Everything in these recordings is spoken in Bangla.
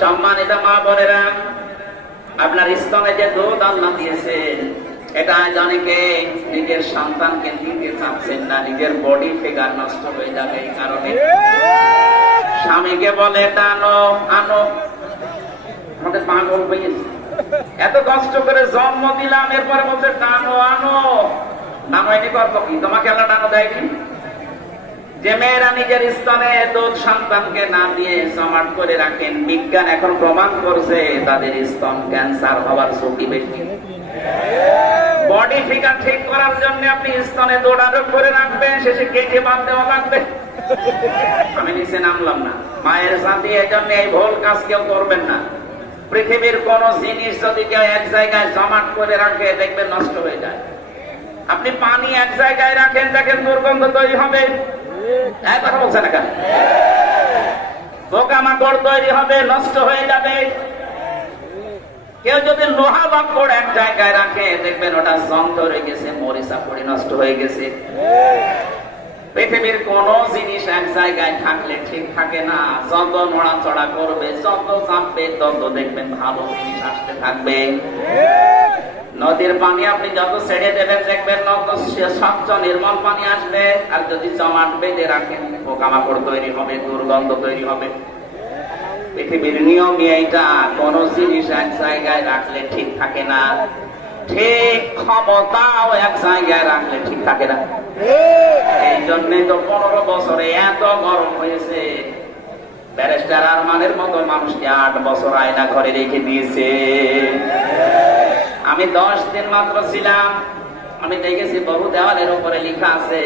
সম্মানিত মা বোনেরা, আপনার স্তনে যে দুধ আল্লাহ দিয়েছেন, এটা আজ অনেকে নিজের সন্তানকে দিতে চাচ্ছেন না, নিজের বডি ফিগার নষ্ট হয়ে যাবে এই কারণে। স্বামীকে বলে এটা আনো আনো, আমাদের পাগল হয়ে এত কষ্ট করে জন্ম দিলাম, এরপরে বলছে টানো আনো। নানো এটি করবো কি? তোমাকে আল্লাহ টানো দেয়নি? যে মেয়েরা নিজের স্তনে দুধ সন্তানকে না দিয়ে জমাট করে রাখেন, বিজ্ঞান এখন প্রমাণ করছে তাদের স্তন ক্যান্সার হওয়ার ঝুঁকি বেশি। বডি ফিগার ঠিক করার জন্য আপনি স্তনে দুধ আরোপ করে রাখবেন, শেষে কেটে বাদ দেওয়া লাগবে। আমি নিচে নামলাম না, মায়ের সাথে এজন্য এই ভুল কাজ কেউ করবেন না। পৃথিবীর কোন জিনিস যদি কেউ এক জায়গায় জমাট করে রাখে, দেখবেন নষ্ট হয়ে যায়। আপনি পানি এক জায়গায় রাখেন, দেখেন দুর্গন্ধ তৈরি হবে, কথা বলছে না কেন? পোকামাকড় তৈরি হবে, নষ্ট হয়ে যাবে। কেউ যদি লোহা বাক্কড় এক জায়গায় রাখে, দেখবেন ওটা জং ধরে গেছে, মরিচা পড়ে নষ্ট হয়ে গেছে। পৃথিবীর কোন জিনিস এক জায়গায় থাকলে ঠিক থাকে না। যত নড়াচড়া করবে, যত চাপবে, তত দেখবেন ভালো জিনিস আসতে থাকবে। নদীর পানি আপনি যত ছেড়ে দেবেন, দেখবেন স্বচ্ছ নির্মল পানি আসবে। আর যদি জমাট বেঁধে রাখেন, পোকামাকড় তৈরি হবে, দুর্গন্ধ তৈরি হবে। পৃথিবীর নিয়ম এইটা, কোন জিনিস এক জায়গায় রাখলে ঠিক থাকে না, ঠিক ক্ষমতাও এক জায়গায় রাখলে ঠিক থাকে না। এই জন্যই তো 15 বছরে এত গরম হয়েছে। ব্যারিস্টার আরমানের মতো মানুষকে 8 বছর আয়না ঘরে রেখে দিয়েছে। আমি 10 দিন মাত্র ছিলাম, আমি দেখেছি বহু দেওয়ালের উপরে লেখা আছে,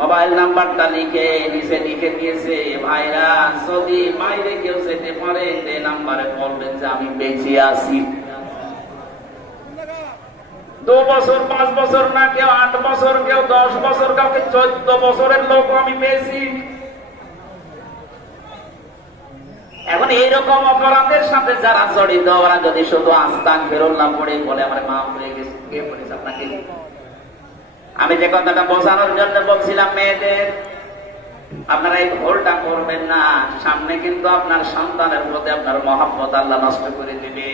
মোবাইল নাম্বারটা লিখে নিচে লিখে দিয়েছে, ভাইরা যদি বাইরে কেউ যেতে পারে, এই নাম্বারে বলবেন যে আমি বেঁচে আছি। 2 বছর, 5 বছর না, কেউ 8 বছর, কেউ 10 বছর, কাউকে 14 বছরের লোক আমি পেয়েছি। এখন এইরকম অপরাধের সাথে যারা জড়িত, ওরা যদি শুধু আস্তাগফিরুল্লাহ পড়ে বলে আমার মাফ হয়ে গেছে, কে বলেছে আপনাকে? আমি যে কথাটা বোঝানোর জন্য বলছিলাম, মেয়েদের আপনারা এই ভুলটা করবেন না। সামনে কিন্তু আপনার সন্তানের প্রতি আপনার মহব্বত আল্লাহ নষ্ট করে দিবে।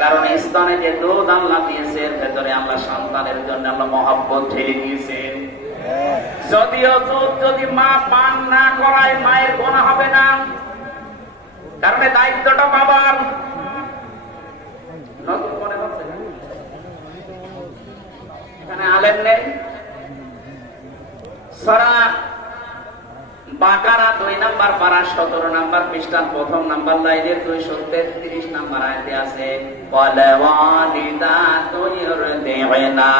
কারণ স্তনে যে দুধ আল্লাহ দিয়েছে, এর ভেতরে আল্লাহ সন্তানের জন্য আল্লাহ মহব্বত ঢেলে দিয়েছেন। যদিও দুধ যদি মা পান না করায়, মায়ের গোনা হবে না, কারণ দায়িত্বটা বাবার। নতুন মনে হচ্ছে এখানে আলেম নেই। সূরা বাকারা 2 নম্বর পারা 17 নম্বর পৃষ্ঠার 1ম নম্বর লাইনের 233 নম্বর আয়াতে আছে, ওয়ালা ওয়ালিদাতুন ইরদি'না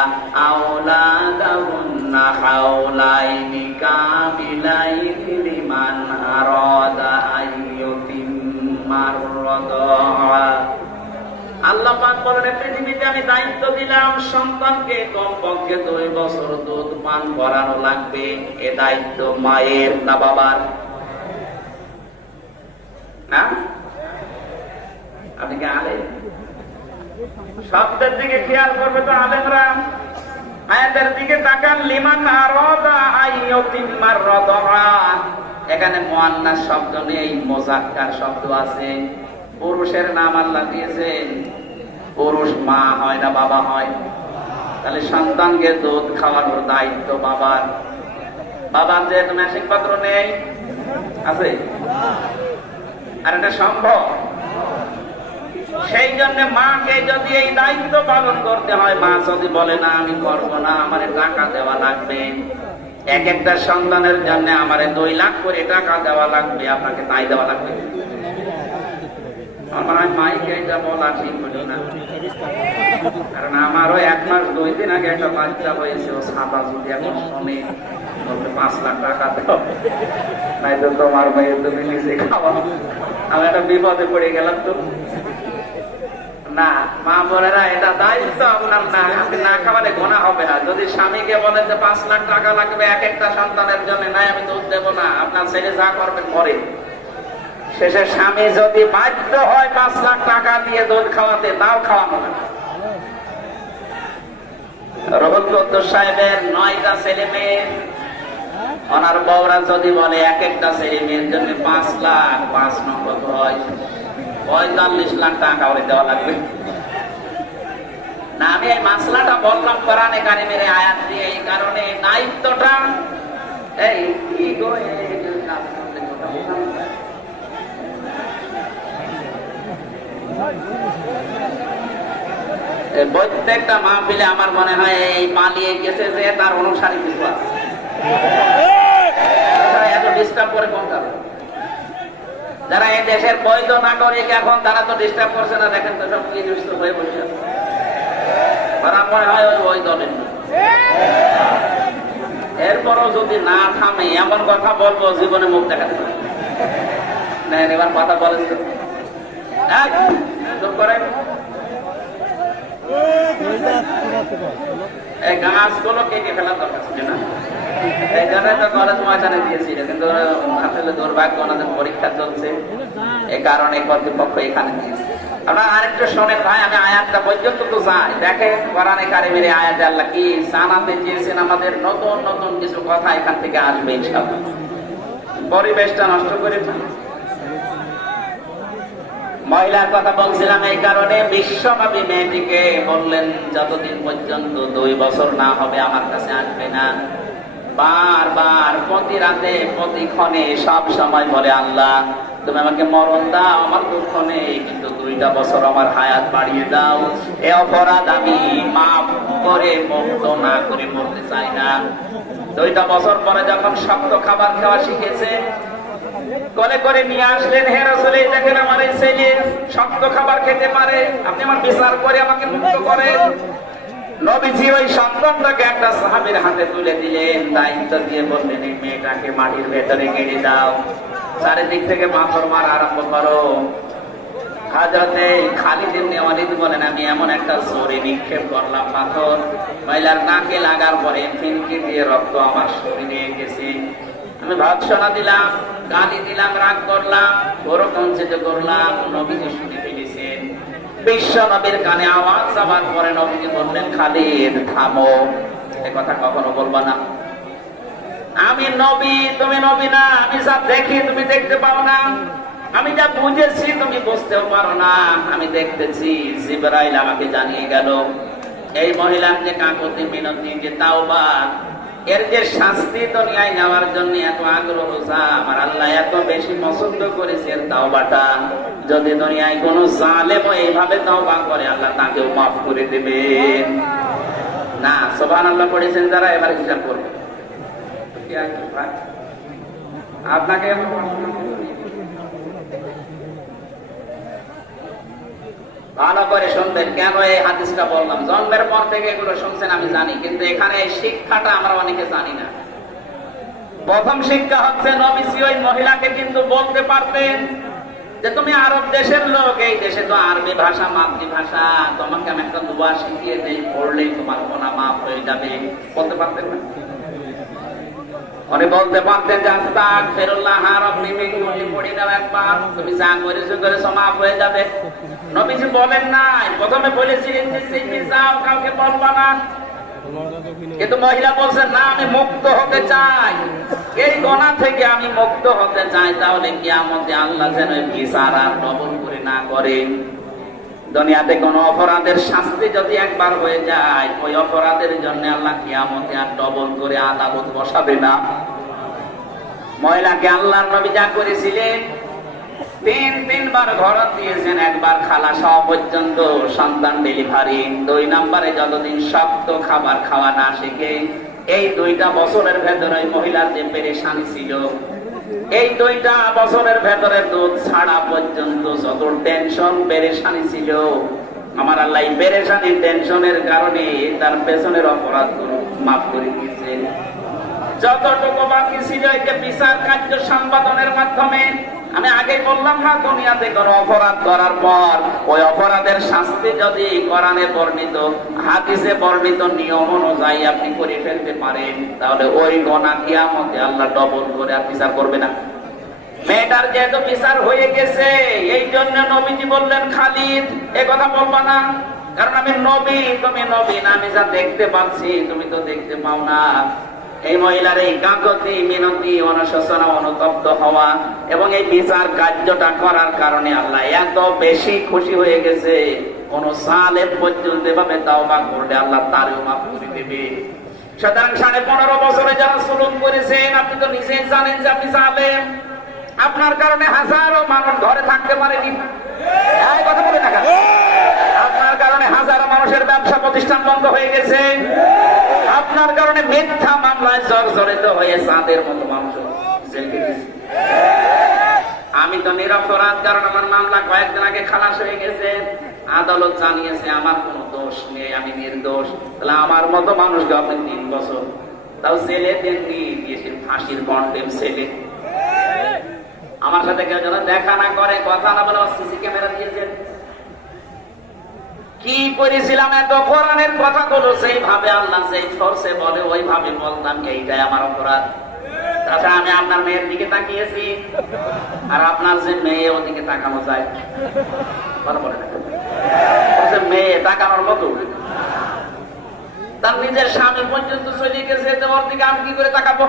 আওলাদাহুন্না হাওলাইনি কামিলাইনি লিমান আরাদা আইয়ুতিম্মার রাদা। আল্লাহ পাক বলেন, পৃথিবীতে আমি দায়িত্ব দিলাম সন্তানকে কমপক্ষে 2 বছর দুধ পান করানো লাগবে। এ দায়িত্ব মায়ের না বাবার? না? আপনি কি আলেম? শব্দের দিকে খেয়াল করবে তো আলেমরা। আয়াতের দিকে তাকান, লিমান আরাদা আইয়ুতিম্মার রাদা। এখানে মুআন্নাস শব্দ নেই, মুযাক্কার শব্দ আছে। পুরুষের নাম আল্লাহ দিয়েছেন, পুরুষ মা হয় না বাবা হয়? তাহলে সন্তানকে দুধ খাওয়ানোর দায়িত্ব বাবার। বাবার যেহেতু মেশিন পত্র নেই, আছে? আর এটা সম্ভব? সেই জন্য মাকে যদি এই দায়িত্ব পালন করতে হয়, মা যদি বলে না আমি করবো না, আমার টাকা দেওয়া লাগবে, এক একটা সন্তানের জন্য আমার 2 লাখ করে টাকা দেওয়া লাগবে, আপনাকে তাই দেওয়া লাগবে? আমার মাইকে এটা বলা ঠিক হলো না, কারণ আমারও 1 মাস 2 দিন আগে একটা বাচ্চা হয়েছে, ও ছাতা যদি এখন শুনে 5 লাখ টাকা দেব, তাই তো তোমার মেয়ে তুমি নিজে খাওয়া। আমি একটা বিপদে পড়ে গেলাম তো। না, মা বোনেরা, এটা দায়িত্ব আপনার না। আপনি না খাওয়ালে গোনা হবে না। যদি স্বামীকে বলেন যে 5 লাখ টাকা লাগবে এক একটা সন্তানের জন্য, নাই আমি দুধ দেবো না, আপনার ছেলে যা করবেন করে। শেষে স্বামী যদি বাধ্য হয় 5 লাখ টাকা দিয়ে দুধ খাওয়াতে, তাও খাওয়ানো না। রহমতুল্লাহ সাহেবের 9টা ছেলে মেয়ে, ওনার বউরা যদি বলে এক একটা ছেলে মেয়ের জন্য 5 লাখ, 5 নম্বর হয় 45 লাখ টাকা করে দেওয়া লাগবে না। আমি এই মাসলাটা বললাম কোরআনে কারিমের আয়াত দিয়ে এই কারণে দায়িত্বটা এই কি গো প্রত্যেকটা মাহফিলে আমার মনে হয় এই পালিয়ে গেছে যে তার অনুসারী কিছু আছে, এত ডিস্টার্ব করে কোন কারণে? যারা এই দেশের বৈধ নাগরিক এখন তারা তো ডিস্টার্ব করছে না, দেখেন তো সব কি দুষ্ট হয়ে বসে আছে। মনে হয় ওই দলের এরপরও যদি না থামে এমন কথা বলবো জীবনে মুখ দেখাতে পারে না। এবার কথা বলেন তো এই গাছগুলো কেটে ফেলার দরকার ছিল না, এই জন্য তো কলেজ ময়দানে দিয়েছিল, কিন্তু আসলে দুর্ভাগ্য ওনাদের পরীক্ষা চলছে, এই কারণে কর্তৃপক্ষ এখানে দিয়েছে। আপনারা আরেকটু শোনেন ভাই, আমি আয়াতটা পর্যন্ত তো চাই। দেখেন কোরআনে কারিমের আয়াতে আল্লাহ কি জানাতে চেয়েছেন আমাদের, নতুন নতুন কিছু কথা এখান থেকে আসবে ইনশাআল্লাহ। পরিবেশটা নষ্ট করেছে। মহিলার কথা বলছিলাম এই কারণে, বিশ্বনবী মেয়েটিকে বললেন যতদিন পর্যন্ত 2 বছর না হবে আমার কাছে আসবে না। বারবার প্রতি রাতে প্রতি ক্ষণে সব সময় বলে, আল্লাহ তুমি আমাকে মরণ দাও, আমার দুঃখ নেই, কিন্তু 2টা বছর আমার হায়াত বাড়িয়ে দাও। এ অপরাধ আমি মাফ করে মুক্ত না করে মরতে চাই না। 2টা বছর পরে যখন শক্ত খাবার খাওয়া শিখেছে, কোলে করে নিয়ে আসলেন, হে রাসূল দেখেন আমার এই ছেলে শক্ত খাবার খেতে পারে, আপনি আমার বিচার করে আমাকে মুক্ত করেন। নবীজি ওই সন্তানটাকে একটা সাহাবীর হাতে তুলে দিলেন, দায়িত্ব দিয়ে বললেন এই মেয়েটাকে মাটির ভেতরে গেড়ে দাও, চারিদিক থেকে পাথর মারা আরম্ভ করো। হযরতে খালিদ ইবনে ওয়ালিদ বলেন, আমি এমন একটা জোরে নিক্ষেপ করলাম পাথর, মহিলার নাকে লাগার পরে ফিনকি দিয়ে রক্ত আমার শরীরে গেছে। আমি ভৎসনা দিলাম, গালি দিলাম, রাগ করলাম, গৌরবঞ্চিত করলাম, নবীজি শুনে ফেলেছেন। বিশ্ব নবীর কানে আওয়াজ যাবার পরে নবীজি বললেন, খালিদ থামো, এ কথা কখনো বলবা না। আমি নবী, তুমি নবী না। আমি যা দেখি তুমি দেখতে পাও না, আমি যা বুঝেছি তুমি বুঝতেও পারো না। আমি দেখতেছি, জিবরাইল আমাকে জানিয়ে গেল এই মহিলার যে কাকুতি মিনতি, যে তাওবা, এর যে শাস্তি দুনিয়ায় নেওয়ার জন্য এত আগ্রহ, আমার আল্লাহ এত বেশি পছন্দ করেছে এর তাওবাটা। যদি দুনিয়ায় কোন জালেম এইভাবে তাওবা করে, আল্লাহ তাকেও মাফ করে দেবেন না। সুবহানাল্লাহ পড়েছেন যারা, এবার হিসাব করবেন আপনাকে। ভালো করে শুনবেন, কেন এই হাদিসটা বললাম। জন্মের পর থেকে এগুলো শুনছেন আমি জানি, কিন্তু এখানে এই শিক্ষাটা আমরা অনেকে জানি না। প্রথম শিক্ষা হচ্ছে, নবীজি ওই মহিলাকে কিন্তু বলতে পারতেন যে তুমি আরব দেশের লোক, এই দেশে তো আরবি ভাষা মাতৃভাষা, তোমাকে আমি একটা দোয়া শিখিয়ে দেই, পড়লেই তোমার গুনাহ মাফ হয়ে যাবে। বলতে পারতেন না? উনি বলতে পারতেন যে আস্তাগফিরুল্লাহ রাব্বি মিন কুল্লি, পড়ে দাও একবার, তুমি যা করেছো মাফ হয়ে যাবে। নবীজি বলেন নাই, প্রথমে বলেছিলেন যে যাও, কাউকে বলবা না। কিন্তু মহিলা বলছেন না, আমি মুক্ত হতে চাই, এই গুনাহ থেকে আমি মুক্ত হতে চাই। তাহলে কিয়ামতে আল্লাহ যেন বিচার আর ডবল করে না করেন। দুনিয়াতে কোন অপরাধের শাস্তি যদি একবার হয়ে যায়, ওই অপরাধের জন্য আল্লাহ কিয়ামতে আর ডবল করে আদালত বসাবে না। মহিলাকে আল্লাহর নবী যা করেছিলেন, 3বার ঘর দিয়েছেন, একবার খালা সব পর্যন্ত সন্তান ডেলিভারি, 2 নম্বরে যতদিন শক্ত খাবার খাওয়া না শিখে। এই 2টা বছরের ভেতরে মহিলার যে পেরেশানি ছিল, এই 2টা বছরের ভেতরে দুধ ছাড়া পর্যন্ত যত টেনশন পেরেশানি ছিল, আমার আল্লাহ এই পেরেশানি টেনশনের কারণে তার পেছনের অপরাধ মাফ করে দিয়েছেন। যতটুকু বাকি ছিল এই যে বিচার কার্য সম্পাদনের মাধ্যমে, আমি আগেই বললাম না, দুনিয়াতে কোনো অপরাধ করার পর ওই অপরাধের শাস্তি যদি কোরআনে বর্ণিত, হাদিসে বর্ণিত নিয়ম অনুযায়ী আপনি করে ফেলতে পারেন, তাহলে ওই গুনাহ কিয়ামতে আল্লাহ ডবল করে আর বিচার করবে না। মেয়েটার যেহেতু বিচার হয়ে গেছে, এই জন্য নবীজি বললেন, খালিদ এ কথা বলবা না, কারণ আমি নবী, তুমি নবী না। আমি যা দেখতে পাচ্ছি তুমি তো দেখতে পাও না। এই মহিলার এই কাকতি মিনতি অনুশোচনা অনুতপ্ত হওয়া এবং এই বিচার কার্যটা করার কারণে আল্লাহ এত বেশি খুশি হয়ে গেছে, কোন সালেম পর্যন্ত এভাবে তাওবা করলে আল্লাহ তারও মাফ করে দেবে। সুতরাং 15.5 বছরে যারা জুলুম করেছেন, আপনি তো নিজেই জানেন যে আপনি জালেম। আপনার কারণে হাজারো মানুষ ঘরে থাকতে পারেনি, এই কথা বলে না। আপনার কারণে হাজারো মানুষের ব্যবসা প্রতিষ্ঠান বন্ধ হয়ে গেছে। আপনার কারণে মিথ্যা মামলায় জর্জরিত হয়ে চাঁদের মতো মানুষ জেলে গেছে। আমি তো নিরপরাধ, কারণ আমার মামলা কয়েকদিন আগে খালাস হয়ে গেছে। আদালত জানিয়েছে আমার কোনো দোষ নেই, আমি নির্দোষ। তাহলে আমার মতো মানুষকে আপনি 3 বছর তাও ছেলে দিয়েছেন, ফাঁসির কন্ডেম ছেলে। আমার সাথে কেউ যেন দেখা না করে, কথা না বলে সিসি ক্যামেরা দিয়েছেন। কি করেছিলাম? এত কোরআনের কথাগুলো সেইভাবে আল্লাহ যেই ফোর্সে বলে ওইভাবে বলতাম, এইটাই আমার অপরাধ। তাছাড়া আমি আপনার মেয়ের দিকে তাকিয়েছি, আর আপনার যে মেয়ে ওদিকে তাকানো যায়, কথা বলে না, মেয়ে তাকানোর মতো। তার নিজের স্বামী পর্যন্ত চলে গেছে, তো ওর দিকে আমি কি করে তাকাবো?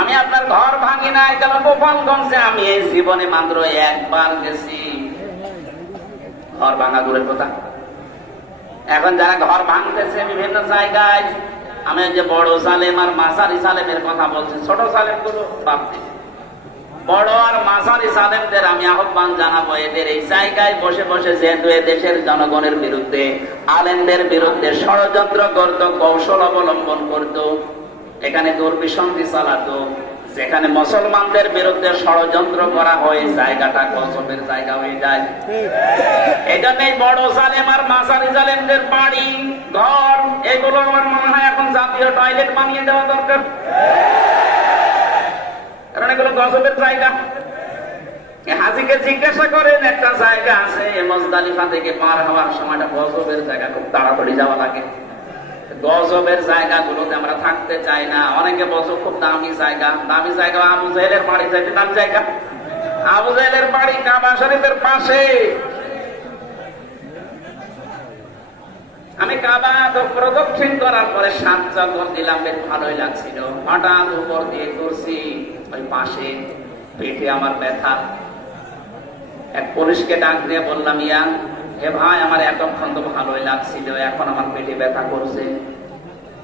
আমি আপনার ঘর ভাঙি নাই, কেন গোপালগঞ্জে আমি এই জীবনে মাত্র একবার গেছি। ঘর ভাঙা দূরের কথা, এখন যারা ঘর ভাঙতেছে বিভিন্ন জায়গায়, আমি যে বড় সালেম আর মাসারি সালেমের কথা বলছি, ছোট সালেম গুলো বাদ দিচ্ছি, বড় আর মাসারি সালেমদের আমি আহ্বান জানাবো, এদের এই জায়গায় বসে বসে যেহেতু দেশের জনগণের বিরুদ্ধে, আলেমদের বিরুদ্ধে ষড়যন্ত্র করত, কৌশল অবলম্বন করত, এখানে দুর্বিসন্ধি চালাতো, যেখানে মুসলমানদের বিরুদ্ধে ষড়যন্ত্র করা হয়, জায়গাটা গজবের জায়গা হয়ে যায়। এই জন্যই বড় জালেম আর মাঝারি জালেমদের বাড়ি ঘর এগুলো আমার মনে হয় এখন জাতীয় টয়লেট বানিয়ে দেওয়া দরকার, কারণ এগুলো গজবের জায়গা। হাজিকে জিজ্ঞাসা করেন, একটা জায়গা আছে মুজদালিফা থেকে পার হওয়ার সময়টা গজবের জায়গা, খুব তাড়াতাড়ি যাওয়া লাগে। গজবের জায়গাগুলোতে আমরা থাকতে চাই না। অনেকে বলছো খুব দামি জায়গা, দামি জায়গা আবু জাহেলের বাড়ি যাইতে দামি জায়গা। আবু জাহেলের বাড়ি কাবা শরীফের পাশে। আমি কাবা প্রদক্ষিণ করার পরে 7 চক্কর দিলাম, বেশ ভালোই লাগছিল। হঠাৎ উপর দিয়ে করছি, ওই পাশে পেটে আমার ব্যথা। এক পুলিশকে ডাক দিয়ে বললাম, ইয়া হে ভাই, আমার এতক্ষণ তো ভালোই লাগছিল, এখন আমার পেটে ব্যথা করছে।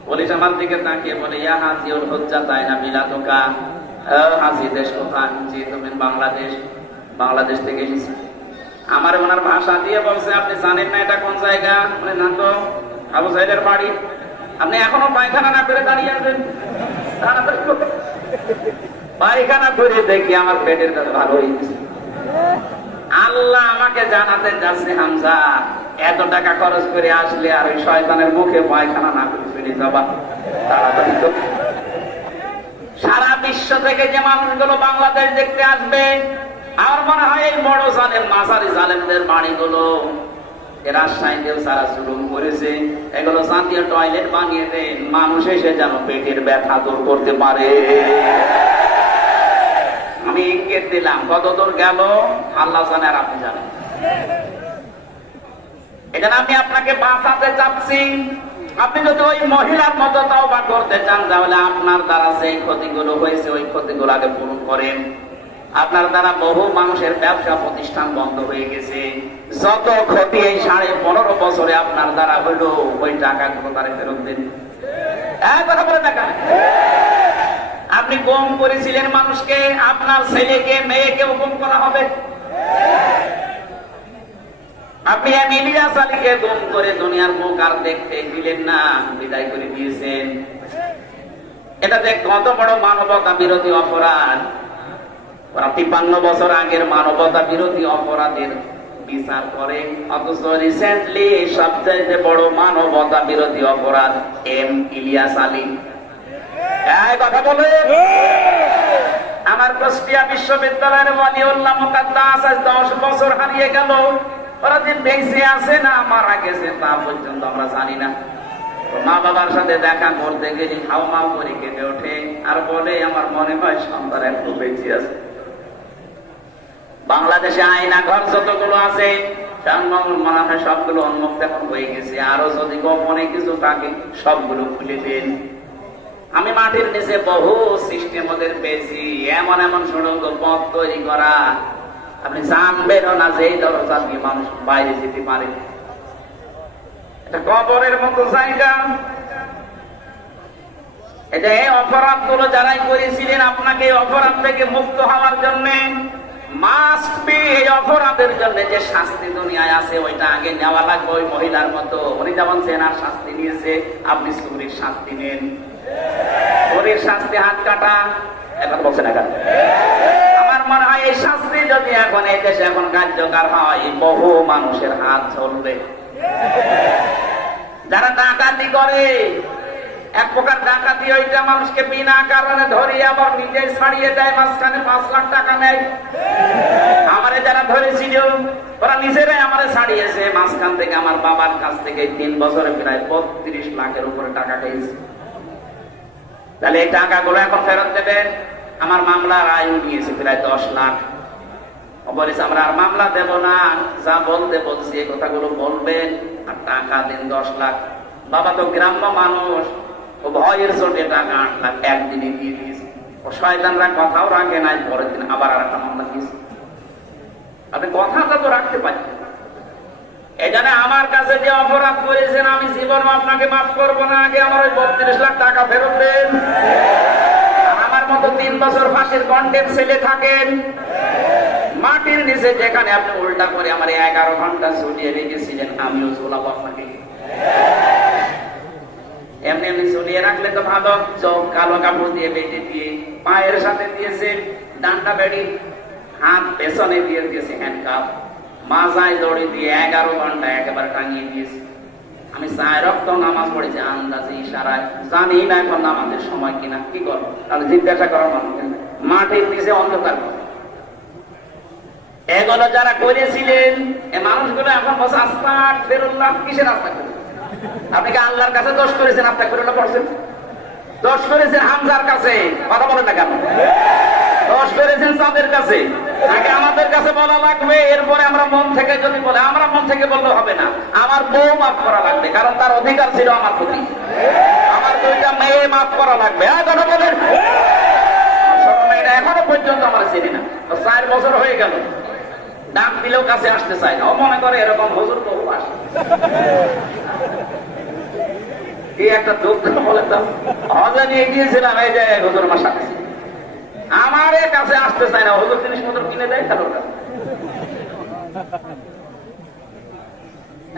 পুলিশ আমার দিকে তাকিয়ে বলে, ইয়া হাজিউল হজ্জা তাই না বিলাদুকা, হাজি দেশ কোথায়? জি, তুমি বাংলাদেশ। বাংলাদেশ থেকে এসেছি। আমার ওনার ভাষা দিয়ে বলছে, আপনি জানেন না এটা কোন জায়গা? বলে, না তো, আবু জাহেলের বাড়ি। আপনি এখনো পায়খানা না করে দাঁড়িয়ে আছেন? পায়খানা করে দেখি আমার পেটের ব্যথা ভালো হয়েছে। আল্লাহ আমাকে জানাতে যাচ্ছে, হামজা এত টাকা খরচ করে আসলে আর ওই শয়তানের মুখে পায়খানা না করে ফিরে যাবা তাড়াতাড়ি। তো সারা বিশ্ব থেকে যে মানুষগুলো বাংলাদেশ দেখতে আসবে, আর মনে হয় এই বড় জালেম মাঝারি জালেমদের বাড়িগুলো রাজশাহীতেও সারা জুলুম করেছে, এগুলো জাতীয় টয়লেট বানিয়ে দেন, মানুষ এসে যেন পেটের ব্যথা দূর করতে পারে। আমি ইঙ্গিত দিলাম, কত দূর গেল আল্লাহ জানে আর আপনি জানেন। এটা আমি আপনাকে বাঁচাতে চাচ্ছি। আপনি যদি ওই মহিলার মতো তওবা করতে চান, তাহলে আপনার দ্বারা যেই ক্ষতিগুলো হয়েছে ওই ক্ষতিগুলো আগে পূরণ করেন। আপনার দ্বারা বহু মানুষের ব্যবসা প্রতিষ্ঠান বন্ধ হয়ে গেছে। যত ক্ষতি এই 15.5 বছরে আপনার দ্বারা হইলো, ওই টাকাগুলো তারা ফেরত দিন। কথা বলে টাকা আপনি গুম করেছিলেন মানুষকে, আপনার ছেলেকে মেয়েকে হুকুম করা হবে। আপনি ইলিয়াস আলীকে গুম করে দুনিয়ার মুখ আর দেখতে দিলেন না, বিদায় করে দিয়েছেন। এটাতে কত বড় মানবতা বিরোধী অপরাধ। 53 বছর আগের মানবতা বিরোধী অপরাধের বিচার করে, অথচ রিসেন্টলি সবচেয়ে বড় মানবতা বিরোধী অপরাধ ইলিয়াস আলী। কথা বলে আমার কুষ্টিয়া বিশ্ববিদ্যালয়ের ওয়ালিউল্লাহ মুকাদ্দাস আজ 10 বছর হারিয়ে গেল। ওরা যে বেঁচে আছে না মারা গেছে তা পর্যন্ত আমরা জানি না। মা বাবার সাথে দেখা করতে গেলে হাউমাউ করে কেঁদে ওঠে আর বলে, আমার মনে হয় সন্তান একটু বেঁচে আছে। বাংলাদেশে আয়না ঘর যতগুলো আছে মনে হয় সবগুলো উন্মুক্ত এখন হয়ে গেছে, আরো যদি গোপনে কিছু থাকে সবগুলো খুলে দিন। আমি মাটির নিচে বহু সিস্টেম ওদের পেয়েছি, এমন এমন সুড়ঙ্গ পথ তৈরি করা আপনি জানবেনও না যে এই দরজা দিয়ে মানুষ বাইরে যেতে পারে। এটা কবরের মতো জায়গা। এটা এই অপরাধ গুলো যারাই করেছিলেন আপনাকে এই অপরাধ থেকে মুক্ত হওয়ার জন্য মাস্ট বি, এই অপরাধের জন্য যে শাস্তি দুনিয়ায় আছে ওইটা আগে নেওয়া লাগবে। ওই মহিলার মতো উনি যেমন জেনার শাস্তি নিয়েছে, আপনি চুরির শাস্তি নেন। চুরির শাস্তি হাত কাটা, এখন বলছে না কেন? আমার মনে হয় এই শাস্তি যদি এখন এই দেশে এখন কার্যকর হয়, বহু মানুষের হাত চলবে। যারা ডাকাতি করে, এক প্রকার ডাকাতি, ওইটা মানুষকে বিনা কারণে ধরিয়ে আবার নিজে ছাড়িয়ে দেয়, মাঝখানে 5 লাখ টাকা নেয়। আমারে যারা ধরেছিল ওরা নিজেরাই আমারে ছাড়িয়েছে, মাঝখান থেকে আমার বাবার কাছ থেকে 3 বছরে প্রায় 32 লাখের উপরে টাকা খেয়েছে। তাহলে এই টাকাগুলো এখন ফেরত দেবেন। আমার মামলার আয়ু নিয়েছে প্রায় 10 লাখ। বলেছে আমরা আর মামলা দেব না, যা বলতে বলছি এই কথাগুলো বলবেন আর টাকা দিন 10 লাখ। বাবা তো গ্রাম্য মানুষ, ও ভয়ের চোটে টাকা 8 লাখ একদিনে দিয়ে দিয়েছে। ও শয়তানরা কথাও রাখে নাই, পরের দিন আবার আর একটা মামলা দিয়েছে। আপনি কথাটা তো রাখতে পারছেন। এখানে আমার কাছে যে অপরাধ করেছেন আমি জীবন আপনাকে মাফ করবো না, আগে আমার ওই 32 লাখ টাকা ফেরত দেন। আর আমার মতো 3 বছর ফাঁসির কন্ডেম ছেলে থাকেন মাটির নিচে, যেখানে আপনি উল্টা করে আমার 11 ঘন্টা ঝুলিয়ে রেখেছিলেন, আমিও ঝুলাবো আপনাকে। এমনি এমনি ঝুলিয়ে রাখলে তো ভালো, চোখ কালো কাপড় দিয়ে বেঁধে দিয়ে, পায়ের সাথে দিয়েছে ডান্ডা বেড়ি, হাত পেছনে দিয়ে দিয়েছে হ্যান্ডকাপ, মাজায় দড়ি দিয়ে 11 ঘন্টা একেবারে টাঙিয়ে দিয়েছে। আমি 4 রক্ত নামাজ পড়েছি আন্দাজে ইশারায়, জানি না এখন নামাজের সময় কিনা, কি করবো? তাহলে জিজ্ঞাসা করার মানুষ মাটির নিচে অন্ধকার। এগুলো যারা করেছিলেন এই মানুষগুলো এখন বসে আস্তাগফিরুল্লাহ, কিসের আস্তাগফিরুল্লাহ? আপনি কি আল্লাহর কাছে দোষ করেছেন? আস্তাগফিরুল্লাহ পড়ছেন? দোষ করেছেন হামজার কাছে, কথা বলেন না কেন? দোষ করেছেন তাদের কাছে, আগে আমাদের কাছে বলা লাগবে, এরপরে আমরা মন থেকে যদি বলে, আমরা মন থেকে বললে হবে না, আমার বউ মাফ করা লাগবে, কারণ তার অধিকার ছিল আমার প্রতি। আমার 2টা মেয়ে মাফ করা লাগবে। কথা বলেন, ছোট মেয়েটা এখনো পর্যন্ত আমার চিনি না, 4 বছর হয়ে গেল, ডাক দিলেও কাছে আসতে চায় না। ও মনে করে এরকম হুজুর বহু আসে। কি একটা দুঃখ বলে তো, হজে নিয়ে গিয়েছিলাম, এই যে হুজুর মাসা আমার কাছে আসতে চায় না, হুজুর জিনিসপত্র কিনে দেয় কারোর কাছে।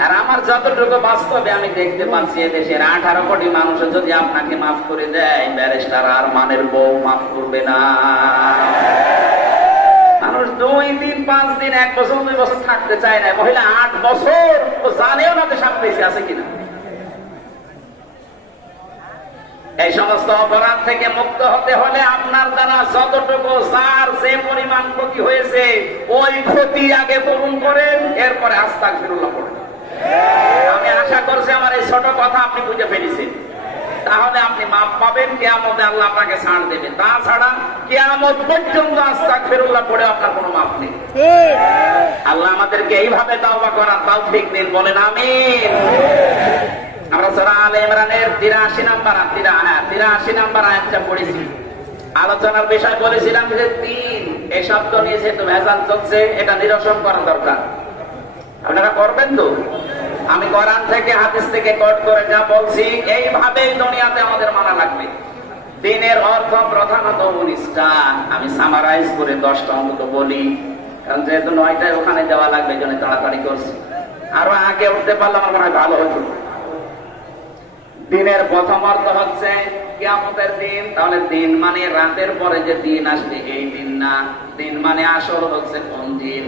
আর আমার যতটুকু বাস্তবে আমি দেখতে পাচ্ছি, দেশের 18 কোটি মানুষ যদি আপনাকে মাফ করে দেয়, ব্যারিস্টার আর মানের বউ মাফ করবে না। মানুষ 2 দিন 5 দিন 1 বছর 2 বছর থাকতে চায় না, মহিলা 8 বছর, ও জানেও না যে সামনে আছে কিনা। এই সমস্ত অপরাধ থেকে মুক্ত হতে হলে আপনার দ্বারা যতটুকু, যার যে পরিমাণ ক্ষতি হয়েছে, ওই ক্ষতি আগে পূরণ করেন, এরপরে আস্তাগফিরুল্লাহ পড়েন। আমি আশা করছি আমার এই ছোট কথা আপনি বুঝে ফেলেছেন। তাহলে আপনি মাফ পাবেন, কিয়ামতে আল্লাহ আপনাকে ছাড় দেবে। তাছাড়া কিয়ামত পর্যন্ত আস্তাগফিরুল্লাহ পড়ে আপনার কোনো মাফ নেই। আল্লাহ আমাদেরকে এইভাবে তাওবা করার তৌফিক দিন, বলেন আমিন। আমরা সূরা আলে ইমরানের 83 নম্বর আয়াতটা পড়েছি। আলোচনার বিষয় বলেছিলাম যে 3 এই শব্দ নিয়ে যেহেতু ভেজাল চলছে, এটা নিরসন করা দরকার। আপনারা করবেন তো? আমি কোরআন থেকে হাদিস থেকে কোট করে যা বলছি, এইভাবেই দুনিয়াতে আমাদের মানা লাগবে। দিনের অর্থ প্রধানত 19টা, আমি সামারাইজ করে 10টা অন্তত বলি, কারণ যেহেতু 9টায় ওখানে যাওয়া লাগবে, এই জন্য তাড়াতাড়ি করছি। আরো আগে উঠতে পারলে আমার মনে হয় ভালো হতো। দিনের প্রথম অর্থ হচ্ছে কিয়ামতের দিন। তাহলে দিন মানে রাতের পরে যে দিন আসবে এই দিন না, দিন মানে আসল হচ্ছে কোন দিন?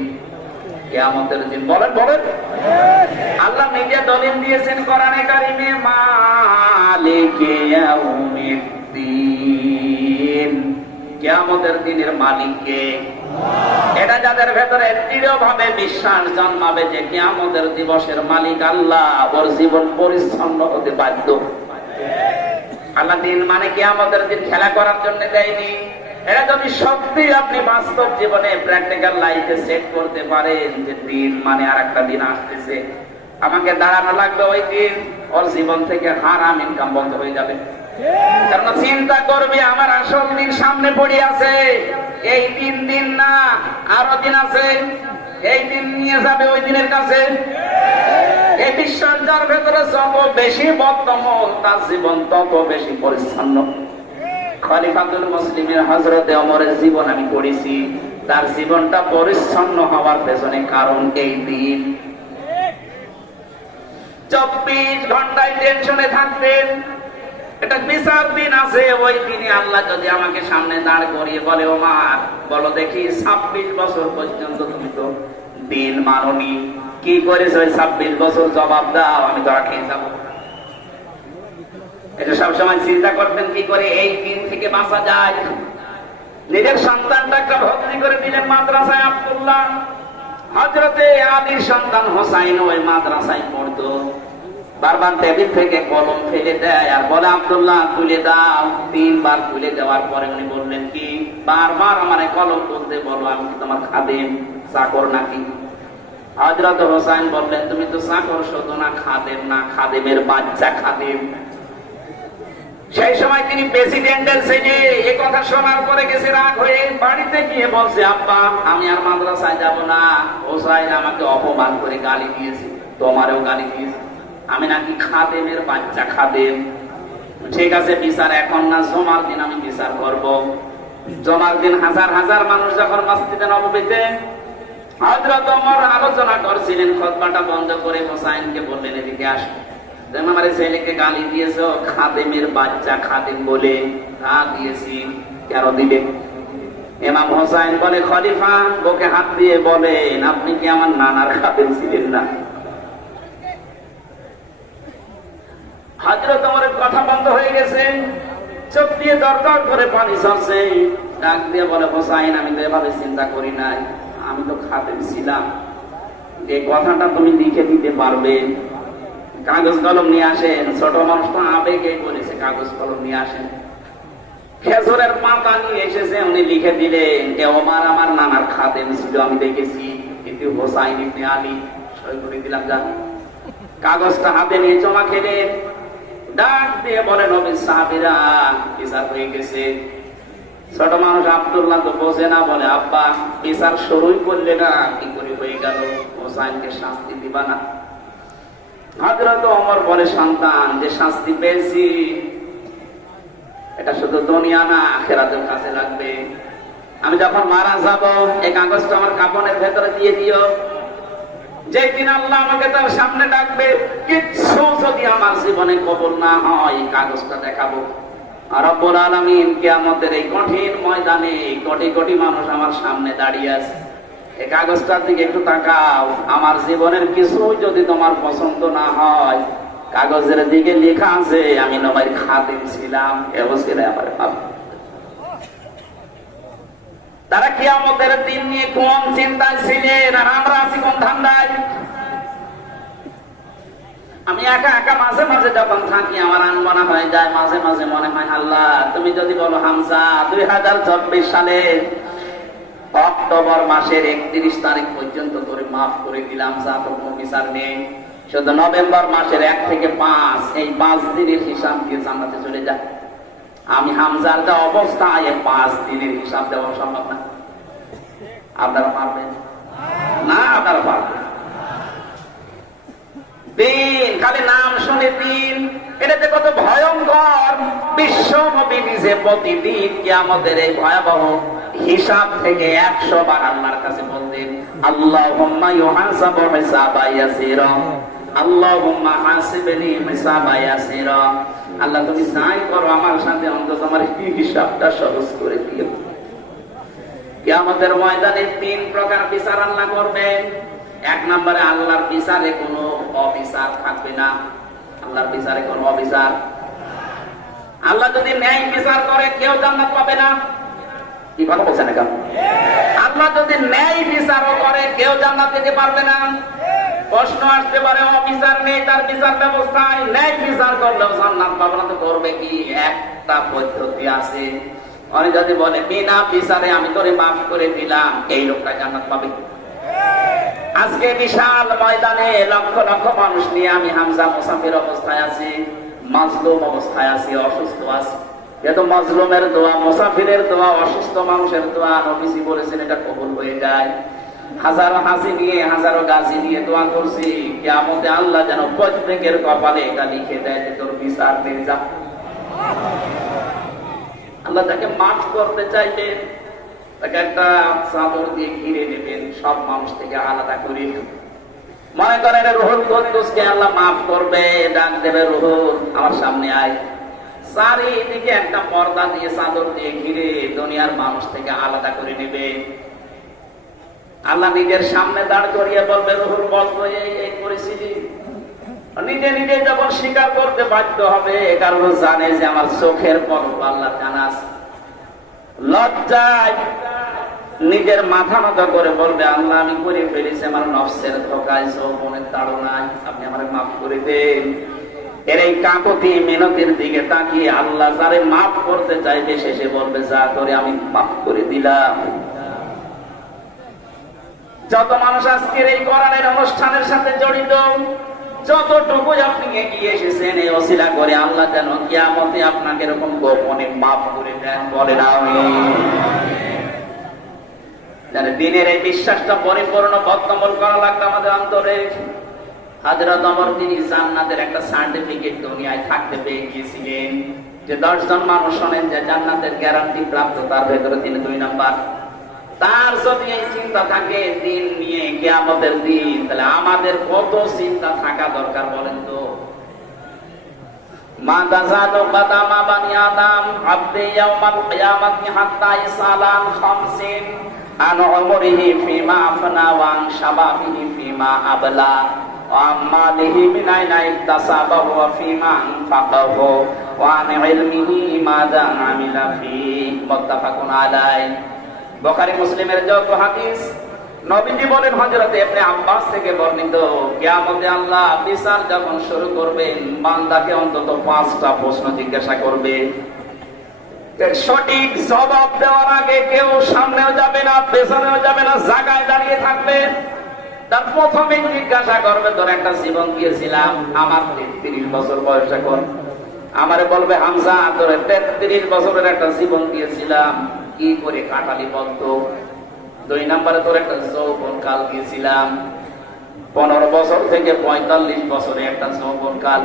কিয়ামতের দিন। বলেন বলেন। আল্লাহ নিজে দলিল দিয়েছেন কোরআনে কারিমে, মালিকে ইয়াউমিদ্দিন, কিয়ামতের দিনের মালিক কে? এটা যাদের ভেতরে দৃঢ়ভাবে বিশ্বাস জন্মাবে যে কিয়ামতের দিবসের মালিক আল্লাহ, ওর জীবন পরিচ্ছন্ন হতে বাধ্য। আল্লাহ দিন মানে কিয়ামতের দিন খেলা করার জন্য দেয়নি, এটা যদি সত্যি আপনি বাস্তব জীবনে প্র্যাকটিক্যাল লাইফে সেট করতে পারেন যে দিন মানে আর একটা দিন আসতেছে, আমাকে দাঁড়ানো লাগবে ওই দিন, ওর জীবন থেকে হারাম ইনকাম বন্ধ হয়ে যাবে। কারণ চিন্তা করবে আমার আসল দিন সামনে পড়ে আছে, এই দিন না আরো দিন আছে, এই দিন নিয়ে যাবে ওই দিনের কাছে। এই বিশ্বাস যার ভেতরে যত বেশি বদ্ধমূল, তার জীবন তত বেশি পরিচ্ছন্ন। খলিফাতুল মুসলিমের হযরতে ওমরের জীবন আমি পড়েছি, তার জীবনটা পরিচ্ছন্ন হওয়ার পেছনে কারণ এই দিন। 24 ঘন্টায় টেনশনে থাকতেন, এটা বিচার দিন আছে, ওই দিনে আল্লাহ যদি আমাকে সামনে দাঁড় করিয়ে বলে ওমর বলো দেখি 26 বছর পর্যন্ত তুমি তো দিন মানোনি, কি করেছো 26 বছর জবাব দাও, আমি তো খেয়ে যাবো। এটা সবসময় চিন্তা করতেন কি করে এই দিন থেকে বাঁচা যায়। নিজের সন্তানটাকে ভর্তি করে দিলেন মাদ্রাসায় আব্দুল্লাহ। হযরতে আলীর সন্তান হোসাইন ওই মাদ্রাসায় পড়তো। বারবার টেবিল থেকে কলম ফেলে দেয় আর বলে আব্দুল্লাহ তুলে দাও। 3 বার তুলে দেওয়ার পরে উনি বললেন কি বারবার আমার কলম তুলতে বলো, আমি কি তোমার খাদেম চাকর নাকি? হযরত হোসাইন বললেন তুমি তো চাকর শুধু না, খাদেম না, খাদেমের বাচ্চা খাদেম। সেই সময় তিনি প্রেসিডেন্টের ছেলে, এই কথা শোনার পরে গেছে রাগ হয়ে, বাড়িতে গিয়ে বলছে আব্বা আমি আর মাদ্রাসায় যাব না, হোসাইন আমাকে অপমান করে গালি দিয়েছে, তোমারও গালি দিয়েছে, আমি নাকি খাদেমের বাচ্চা খাদেম। ঠিক আছে বিচার এখন না, জমার দিন আমি বিচার করব। জমার দিন হাজার হাজার মানুষ যখন মসজিদে নববীতে হযরত ওমর আলোচনা করছিলেন, খুতবাটা বন্ধ করে হোসাইনকে বললেন এদিকে আসো, তুমি আমার ছেলেকে গালি দিয়েছো খাদেমের বাচ্চা খাদেম বলে। হ্যাঁ দিয়েছি, কেন দিলে? ইমাম হোসাইন বলে খলিফা ওকে হাত দিয়ে বলেন আপনি কি আমার নানার খাদেম ছিলেন না? হযরত ওমরের কথা বন্ধ হয়ে গেছে, চোখ দিয়ে দরদর করে পানি ঝরছে। ডাক দিয়ে বলে হোসাইন আমি তো এভাবে চিন্তা করি নাই, আমি তো খাদেম ছিলাম, এই কথাটা তুমি লিখে দিতে পারবে? কাগজ কলম নিয়ে আসেন। ছোট মানুষ তো আবেগে বলেছে কাগজ কলম নিয়ে আসেন। খেজুরের পাতা নিয়ে এসেছে, উনি লিখে দিলেন ওমর আমার নানার খাদেম ছিল, আমি দেখেছি, কিন্তু হোসাইন ইবনে আলী। সই করে দিলাম যা। কাগজটা হাতে নিয়ে জমা খেলেন, ডাক দিয়ে বলে নবীর সাহাবীরা বিচার হয়ে গেছে। ছোট মানুষ আব্দুল্লাহ তো বোঝে না, বলে আব্বা বিচার শুরুই করলে না, কি করে হয়ে গেল? হোসাইনকে শাস্তি দিবা না? হযরত ওমর বলে সন্তান যে শাস্তি পেয়েছি এটা শুধু দুনিয়া না আখিরাতের কাছে লাগবে। আমি যখন মারা যাব এই কাগজটা আমার কাফনের ভেতরে দিয়ে দিও। যেদিন আল্লাহ আমাকে তার সামনে ডাকবে, কিচ্ছু যদি আমার জীবনে কবুল না হয় কাগজটা দেখাবো। আর রব্বুল আলামিন কিয়ামতের এই কঠিন ময়দানে কোটি কোটি মানুষ আমার সামনে দাঁড়িয়ে আছে, এই কাগজটার দিকে একটু তাকাও। আমার জীবনের কিছু যদি তোমার পছন্দ না হয়, কাগজের দিকে লেখা আছে আমি নবীর খাদেম ছিলাম, এও ছিল আমার বাপ। তারা কিয়ামতের দিন নিয়ে কোন চিন্তায় ছিলেন, আর আমরা আছি কোন ধান্দায়? আমি একা একা মাঝে মাঝে যখন থাকি আমার আনমনা হয়ে যায়, মাঝে মাঝে মনে হয় আল্লাহ তুমি যদি বলো হামজা 2024 সালে অক্টোবর মাসের 31 তারিখ পর্যন্ত করে মাফ করে দিলাম, যা তো কোনো বিচার নেই, শুধু নভেম্বর মাসের 1 থেকে 5 এই 5 দিনের হিসাব দিয়ে জান্নাতে চলে যায়। আমি হামজার যা অবস্থা, এই 5 দিনের হিসাব দেওয়া সম্ভব না। আপনারা পারবেন না? আপনারা পারবেন? দিন খালি নাম শুনে দিন, এটাতে কত ভয়ঙ্কর। বিশ্ব নবী নিজে প্রতিদিন কিয়ামতের এই ভয়াবহ হিসাব থেকে 100 বার আল্লাহর কাছে বলতেন আল্লাহুম্মা ইউহাসাবু হিসাবান ইয়াসীরা, আল্লাহুম্মা হাসিবনি হিসাবান ইয়াসীরা। আল্লাহ তুমি যাই করো আমার সাথে অন্তত আমার হিসাবটা সহজ করে দিও। কিয়ামতের ময়দানে 3 প্রকার বিচার আল্লাহ করবেন। 1 নম্বরে আল্লাহর বিচারে কোনো অবিচার থাকবে না। আল্লাহর বিচারে কোনো অবিচার। আল্লাহ যদি ন্যায় বিচার করে কেউ জান্নাত পাবে না। কি কথা বলছেন এখন? আল্লাহ যদি ন্যায় বিচারও করে কেউ জান্নাত পেতে পারবে না। প্রশ্ন আসতে পারে অবিচার নেই তার বিচার ব্যবস্থায়, ন্যায় বিচার করলেও জান্নাত পাবে না, তো করবে কি? একটা পদ্ধতি আছে, অনেক যদি বলে বিনা বিচারে আমি তোরে মাফ করে দিলাম, এই লোকটা জান্নাত পাবে। আজকে বিশাল ময়দানে লক্ষ লক্ষ মানুষ নিয়ে আমি হামজা মুসাফির অবস্থায় আছি, মাজলুম অবস্থায় আছি, অসুস্থ আছি। যেহেতু মাজলুমের দোয়া, মুসাফিরের দোয়া, অসুস্থ মানুষের দোয়া নবীজি বলেছেন এটা কবুল হয়ে যায়। হাজারো হাসি নিয়ে, হাজারো গাছি নিয়ে দোয়া করছি, কিয়ামতে আল্লাহ যেন প্রত্যেকের কপালে এটা লিখে দেয় যে তোর বিচার পেয়ে যা। আল্লাহ তাকে মাফ করতে চাইবে, তাকে একটা চাদর দিয়ে ঘিরে নেবেন, সব মানুষ থেকে আলাদা করে। মনে করেন রুহুল কুদ্দুসকে আল্লাহ মাফ করবে, ডাক দেবে রুহুল আমার সামনে আয়। চারিদিকে একটা পর্দা দিয়ে, চাদর দিয়ে ঘিরে দুনিয়ার মানুষ থেকে আলাদা করে নেবে। আল্লাহ নিজের সামনে দাঁড় করিয়ে বলবে রুহুল বলতো এই পরিস্থিতি। নিজে নিজে যখন স্বীকার করতে বাধ্য হবে, কারণ জানে যে আমার চোখের পলক আল্লাহ জানাস। লজ্জায় নিজের মাথা নত করে বলবে আল্লাহ আমি করে ফেলেছি আমার নফসের ধোকায়, যৌবনের তাড়নায়, আপনি আমার মাফ করে দেন। এর এই কাকতি মিনতির দিকে তাকিয়ে আল্লাহ যারে মাফ করতে চাইবে শেষে বলবে যা করে আমি মাফ করে দিলাম। যত মানুষ আজকের এই কোরআনের অনুষ্ঠানের সাথে জড়িত, যতটুকু আপনি এগিয়ে এসেছেন, এই ওসিলা করে আল্লাহ যেন কিয়ামতে আপনাকে এরকম গোপনে মাফ করে দেন, বলেন আমিন। দিনের এই বিশ্বাসটা পরিপূর্ণ বদ্ধমূল করা লাগবে আমাদের অন্তরে। হযরত ওমর তিনি জান্নাতের একটা সার্টিফিকেট দুনিয়ায় থাকতে পেয়ে গিয়েছিলেন, যে 10 জন মানুষ শোনেন যে জান্নাতের গ্যারান্টি প্রাপ্ত, তার ভেতরে তিনি 2 নাম্বার। তার যদি এই চিন্তা থাকে দিন নিয়ে, কিয়ামতের দিন, তাহলে আমাদের কত চিন্তা থাকা দরকার বলেন তো। মা তাযালু কাদামা বানি আদম আবদি ইয়াউমাল কিয়ামাতি হাত্তা ইসালান খামসিন আন উমরিহি ফিমা আফনা ওয়া আন শাবাবিহি ফিমা আবলা ওয়া আমালিহি মিন আইনা ইকতাসাবাহু ওয়া ফিমা আনফাকাহু ওয়া আন ইলমিহি মাযা আমিলা ফি। মুত্তাফাকুন আলাইহি। বুখারী মুসলিমের যত হাদিস, নবীজি বলেন হযরত ইবনে আব্বাস থেকে বর্ণিত, কিয়ামতে আল্লাহ বিচার যখন শুরু করবেন, বান্দাকে অন্তত 5টা প্রশ্ন জিজ্ঞাসা করবে। সঠিক জবাব দেওয়ার আগে কেউ সামনেও যাবে না, পেছনেও যাবে না, জায়গায় দাঁড়িয়ে থাকবে। তার প্রথমে জিজ্ঞাসা করবে তোর একটা জীবন দিয়েছিলাম, আমার 33 বছর বয়স এখন। আমারে বলবে হামজা তোর 33 বছরের একটা জীবন দিয়েছিলাম, কি করে কাটালি বলতো। 2 নম্বরে তোর একটা যৌবন কাল দিয়েছিলাম, 15 বছর থেকে 45 বছরে একটা যৌবন কাল,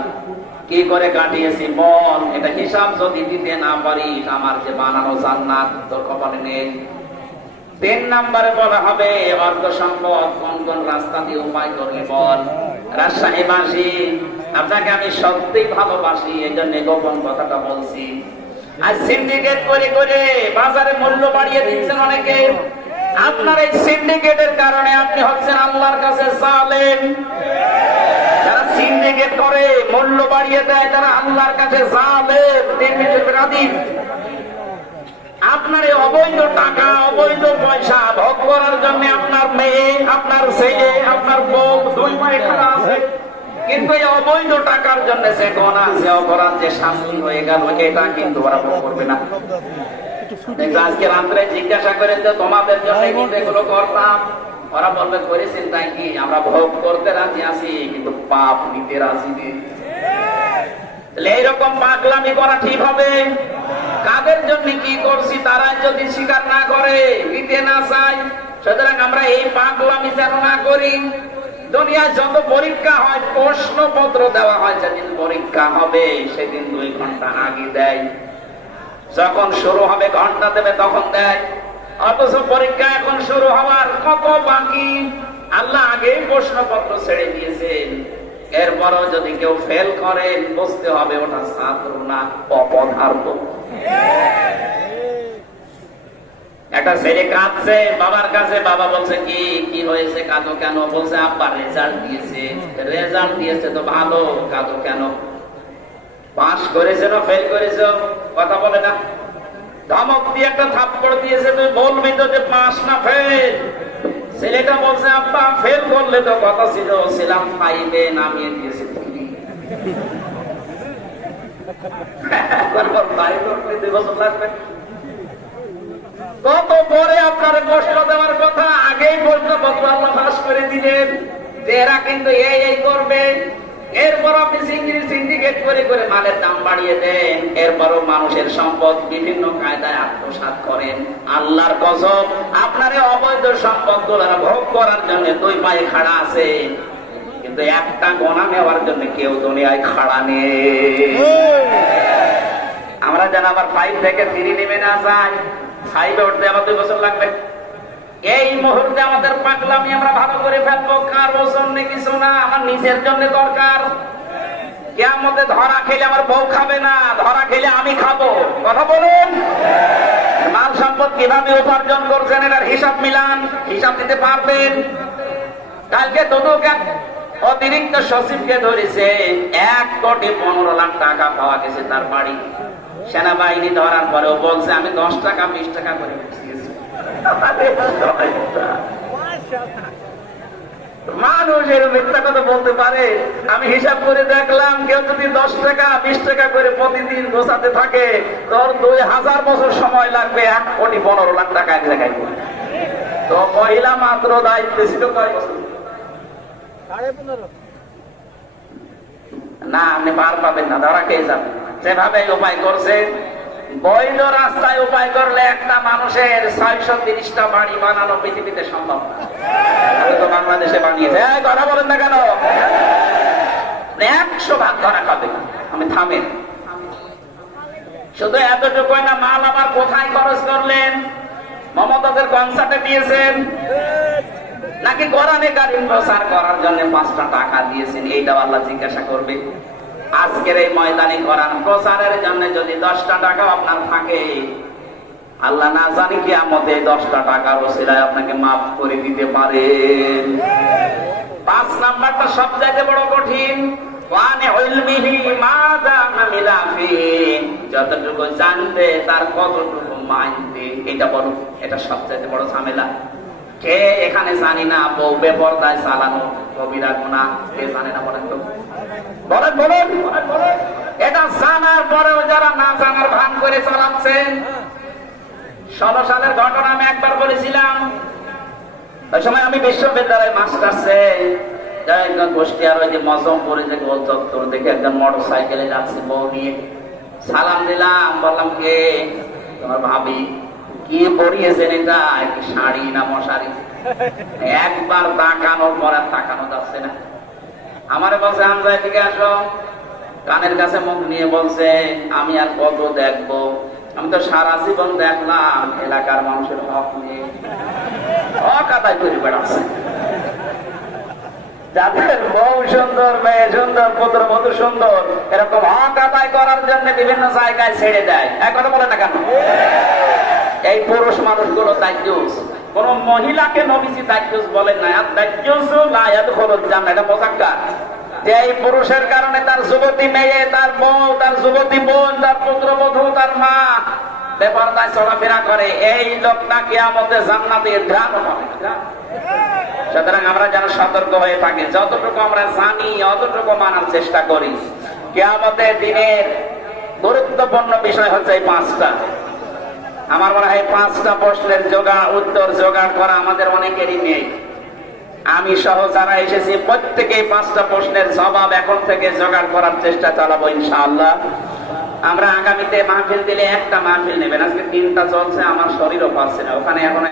কি করে কাটিয়েছি বল। এটা হিসাব যদি দিতে না পারিস, আমার যে বানানো জান্নাত তোর কপালে নেই। 3 নম্বরে বলা হবে অর্থ সম্পদ কোন কোন রাস্তা দিয়ে উপায় করলে বল। রাজশাহীবাসী, আপনাকে আমি সত্যিই ভালোবাসি, এই জন্য গোপন কথাটা বলছি। আর সিন্ডিকেট করে করে বাজারে মূল্য বাড়িয়ে দিচ্ছেন অনেকে। আপনার এই সিন্ডিকেটের কারণে আপনি হচ্ছেন আল্লাহর কাছে জালেম। যারা সিন্ডিকেট করে মূল্য বাড়িয়ে দেয়, তারা আল্লাহর কাছে জালেম। আপনার এই অবৈধ টাকা, অবৈধ পয়সা ভোগ করার জন্য আপনার মেয়ে, আপনার ছেলে, আপনার বউ 2 মাস খারাপ আছে, কিন্তু এই অবৈধ টাকার জন্য যে গুনাহ, যে অপরাধ, যে শাস্তি হয়ে গেল, এটা কিন্তু ওরা ভোগ করবে না। আজকে রাত্রে জিজ্ঞাসা করেন যে তোমাদের জন্য এগুলো করতাম, ওরা বলবে করেছেন তাই কি, আমরা ভোগ করতে রাজি আছি কিন্তু পাপ নিতে রাজি নেই। এইরকম পাগলামি করা ঠিক হবে? কাদের জন্য কি করছি তারা যদি স্বীকার না করে, দিতে না চায়, সুতরাং আমরা এই পাগলামি যেন না করি। দুনিয়ায় যত পরীক্ষা হয়, প্রশ্নপত্র দেওয়া হয়, যেদিন পরীক্ষা হবে সেদিন 2 ঘন্টা আগে দেয়। যখন শুরু হবে ঘন্টা দেবে তখন দেয়, অথচ পরীক্ষা এখন শুরু হওয়ার কত বাকি। আল্লাহ আগেই প্রশ্নপত্র ছেড়ে দিয়েছেন। এরপরও যদি কেউ ফেল করেন, বুঝতে হবে ওটা ছাত্র না, অপদার্থ। একটা ছেলে কাঁদছে বাবার কাছে, বাবা বলছে কি কি হয়েছে, কাঁদো কেন? বলছে আব্বা রেজাল্ট দিয়েছে। রেজাল্ট দিয়েছে তো ভালো, কাঁদো কেন? পাস করেছে না ফেল করেছে? কথা বলে না। ধমক দিয়ে একটা থাপ্পড় দিয়েছে, তুই বলবি তো যে পাস না ফেল। ছেলেটা বলছে আব্বা ফেল করলে তো কথা ছিল, ছিলাম 5-এ, নামিয়ে দিয়েছে 3। 2 বছর লাগবে। কত পরে আপনার কষ্ট দেওয়ার কথা, আগেই প্রশ্নপত্র আল্লাহ ফাঁস করে দিলেন যে এরা কিন্তু এই করবে। এরপর আপনি সিন্ডিকেট করে করে মালের দাম বাড়িয়ে দেন, এরপরও মানুষের সম্পদ বিভিন্ন কায়দায় আত্মসাৎ করেন। আল্লাহর কসম, আপনার অবৈধ সম্পদ গুলো ভোগ করার জন্য দুই পায়ে খাড়া আছে, কিন্তু একটা গোনা নেওয়ার জন্য কেউ দুনিয়ায় খাড়া নেই। আমরা যেন আবার 5 থেকে 3 নেমে না যাই, 5 এ উঠতে আমার 2 বছর লাগবে। এই মুহূর্তে আমাদের পাগলামি আমরা ভালো করে ফেলবো, কারোর জন্য কিছু না, আমার নিজের জন্য দরকার। কিয়ামতে ধরা খেলে আমার বউ খাবে না, ধরা খেলে আমি খাবো। কথা বলুন। মাল সম্পদ কিভাবে উপার্জন করছেন এটার হিসাব মিলান, হিসাব দিতে পারবেন। কালকে দুদক অতিরিক্ত সচিবকে ধরেছে, 1,15,00,000 টাকা পাওয়া গেছে তার বাড়ি। সেনাবাহিনী ধরার পরেও বলছে আমি 10 টাকা 20 টাকা করে বেঁচেছি। মানুষের মিথ্যা কথা বলতে পারে। আমি হিসাব করে দেখলাম, কেউ যদি 10 টাকা 20 টাকা করে প্রতিদিন গোছাতে থাকে, তোর 2000 বছর সময় লাগবে 1,15,00,000 টাকা এক জায়গায়। তো মহিলা মাত্র দায়িত্ব ছিল কয় বছর? 15.5। না, আপনি পার পাবেন না, ধরা খেয়ে যাবেন। যেভাবে উপায় করছে, বৈধ রাস্তায় উপায় করলে একটা মানুষের 630টা বাড়ি বানানো পৃথিবীতে সম্ভব না। আমি তো বাংলাদেশে বানিয়েছে। কথা বলেন না কেন? 100 ভাগ ধরা খাবে। আমি থামেন। শুধু এতটুকু না, মাল আবার কোথায় খরচ করলেন? মমতাদের কনসার্টে দিয়েছেন নাকি কোরআনে কারীম প্রচার করার জন্য 5টা টাকা দিয়েছেন? এইটাও আল্লাহ জিজ্ঞাসা করবে। আজকের এই ময়দানে কোরআন প্রচারের জন্য যদি 10টা টাকা আপনার থাকে, আল্লাহ না জানি কিয়ামতে 10টা টাকার ওসিলায় আপনাকে মাফ করে দিতে পারেন। 5 নাম্বারটা সবচাইতে বড় কঠিন। যতটুকু জানবে তার কতটুকু মানবে, এটা বড়, এটা সবচাইতে বড় ঝামেলা। কে এখানে জানি না বউ বেপরদায় চালানো কবিরা গুনাহ? কে জানে না বলেন তো? বলেন বলেন। এটা জানার পরেও যারা না জানার ভান করে চালাচ্ছেন। 16 সালের ঘটনা আমি একবার বলেছিলাম। ওই সময় আমি বিশ্ববিদ্যালয়ে মাস্টার্সে একজন গোষ্ঠী, আর ওই যে মজমপুরে যে গোল চত্বর দেখে একজন মোটর সাইকেলে যাচ্ছে বউ নিয়ে। সালাম দিলাম, বললাম কে? তোমার ভাবি। কি পরিয়েছেন এটা? শাড়ি না মশারি? একবার তাকানোর পর আর তাকানো যাচ্ছে না। আমার বলছে হামজা এদিকে আসো। কানের কাছে মুখ নিয়ে বলছে আমি আর কত দেখবো? আমি তো সারা জীবন দেখলাম এলাকার মানুষের হক নিয়ে হক আদায় করে বেড়াচ্ছে। যাদের বউ সুন্দর, মেয়ে সুন্দর, পুত্র বধূ সুন্দর, এরকম হক আদায় করার জন্য বিভিন্ন জায়গায় ছেড়ে দেয়। এক কথা বলে না কেন? এই পুরুষ মানুষগুলো দায়িত্বস। কোন মহিলাকে নবীজি দায়িত্বস বলেন না। আর দায়িত্বস লা ইয়াদখুলুল জান্নাহ, এটা মুযাক্কার। যে এই পুরুষের কারণে তার যুবতী মেয়ে, তার বউ, তার যুবতী বোন, তার পুত্রবধূ, তার মা বেপরদায় চলাফেরা করে, এই লোকটা কিয়ামতে জান্নাতে ধ্যানও পাবে না। সুতরাং আমরা যেন সতর্ক হয়ে থাকি, যতটুকু আমরা জানি অতটুকু মানার চেষ্টা করি। কিয়ামতের দিনের গুরুত্বপূর্ণ বিষয় হচ্ছে এই 5টা। আমার মনে হয় 5টা প্রশ্নের উত্তর জোগাড় করা আমাদের অনেকেরই নেই। আমি সহ যারা এসেছি প্রত্যেকেই 5টা প্রশ্নের জবাব এখন থেকে জোগাড় করার চেষ্টা চালাবো ইনশাআল্লাহ। আমরা আগামীতে মাহফিল দিলে একটা মাহফিল নেবেন। আজকে 3টা চলছে, আমার শরীরও পাচ্ছে না। ওখানে এখন